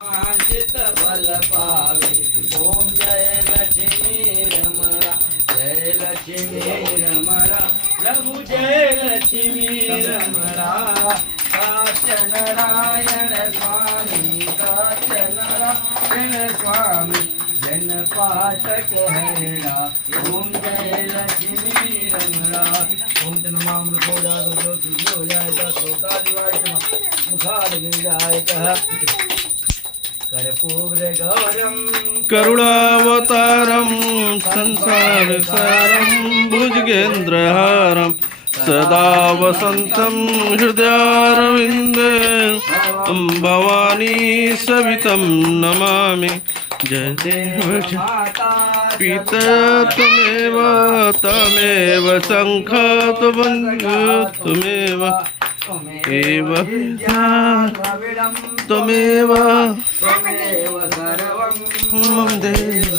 चित बल पावे ओम जय लक्ष्मी रमणा जय लक्ष्मी रमणा प्रभु जय लक्ष्मी रमणा सत्यनारायण स्वामी सत्यनारायण स्वामी जन पाठक हरणा ओम जय लक्ष्मी रमणा ओम तन्मामृत हो जातो तुझो जायता तो काजवाय मुखार गिरिजायतः करुणावतारं संसारसारं भुजगेन्द्रहारं सदा वसन्तं हृदयारविन्दे भवानी सवितं नमामि। जय देव पिता त्वमेव तमेव शङ्खः त्वमेव एव त्वमेव मम देव